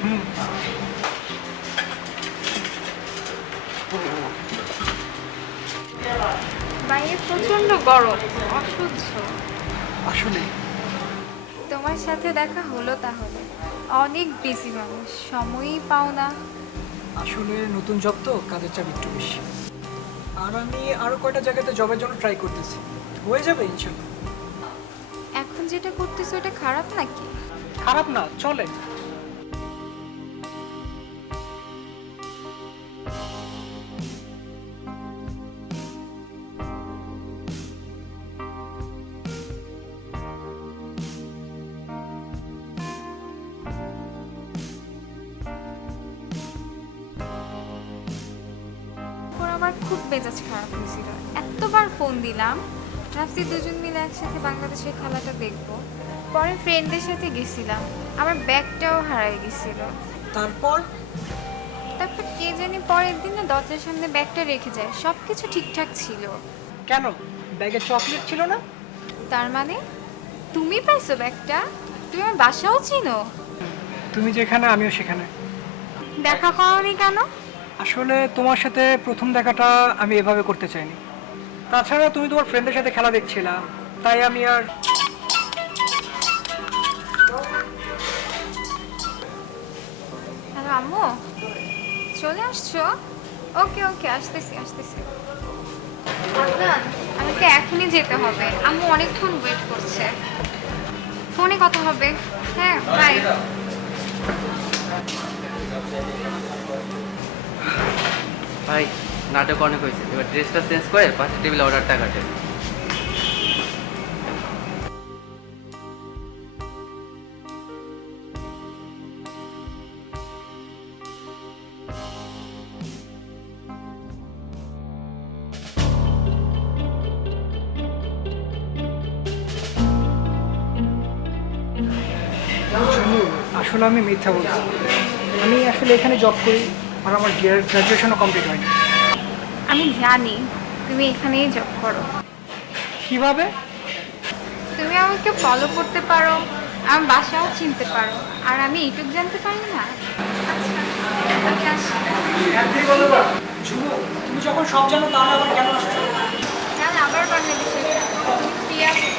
হুম। বাইরে প্রচন্ড গরম, অসহ্য। আসলে তোমার সাথে দেখা হলো তাহলে। অনেক বিজি মানুষ, সময়ই পাও না। আসলে নতুন জব তো কাজের চাপ একটু বেশি। আর আমি আরো কয়টা জায়গাতে জবের জন্য ট্রাই করতেছি, হয়ে যাবে ইনশাল্লাহ। এখন যেটা করতেছো এটা খারাপ নাকি? খারাপ না, চলে। ওর আমার খুব মেজাজ খারাপ হয়েছিল, এতবার ফোন দিলাম। ভাবছি দুজন মিলে একসাথে বাংলাদেশের খেলাটা দেখবো। পরে ফ্রেন্ডদের সাথে গেছিলাম, আমার ব্যাগটাও হারাই গেছিল। তারপর তারপর কে জানি পরের দিন না দরজার সামনে ব্যাগটা রেখে যায়, সব কিছু ঠিকঠাক ছিল। কেন, ব্যাগে চকলেট ছিল না? তার মানে তুমি পাইছো ব্যাগটা? তুমি আমার বাসাও চিনো? তুমি যেখানে আমিও সেখানে। দেখা করোনি কেন? আসলে তোমার সাথে প্রথম দেখাটা আমি এভাবে করতে চাইনি। তাছাড়া তুমি তোমার ফ্রেন্ডের সাথে খেলা দেখছিলা, তাই আমি আর। হ্যালো আম্মু, চলে আসছো? ওকে ওকে, আসতেছি আসতেছি। আদনান, আমাকে এখনই যেতে হবে, আম্মু অনেকক্ষণ ওয়েট করছে। ফোনে কথা হবে। হ্যাঁ, বাই। ভাই, নাটক অনেক হয়েছে, এবার ড্রেসটা চেঞ্জ করে পাশের টেবিলে অর্ডারটা কাটে। জানি, আসলে আমি মিথ্যা বলছি। আমি আসলে এখানে জব করি, আর আমার গ্র্যাজুয়েশনও কমপ্লিট হয়নি। আমি জানি তুমি এখানেই জব করো। কিভাবে? তুমি আমাকে ফলো করতে পারো, আমার বাসাও চিনতে পারো, আর আমি এইটুক জানতে পারি না? আচ্ছা, আমি আসি। ঝুমু, তুমি যখন সব জানো তাহলে আবার কেন আসছো? তাহলে আবার বাংলাদেশে ফিরে আসবো।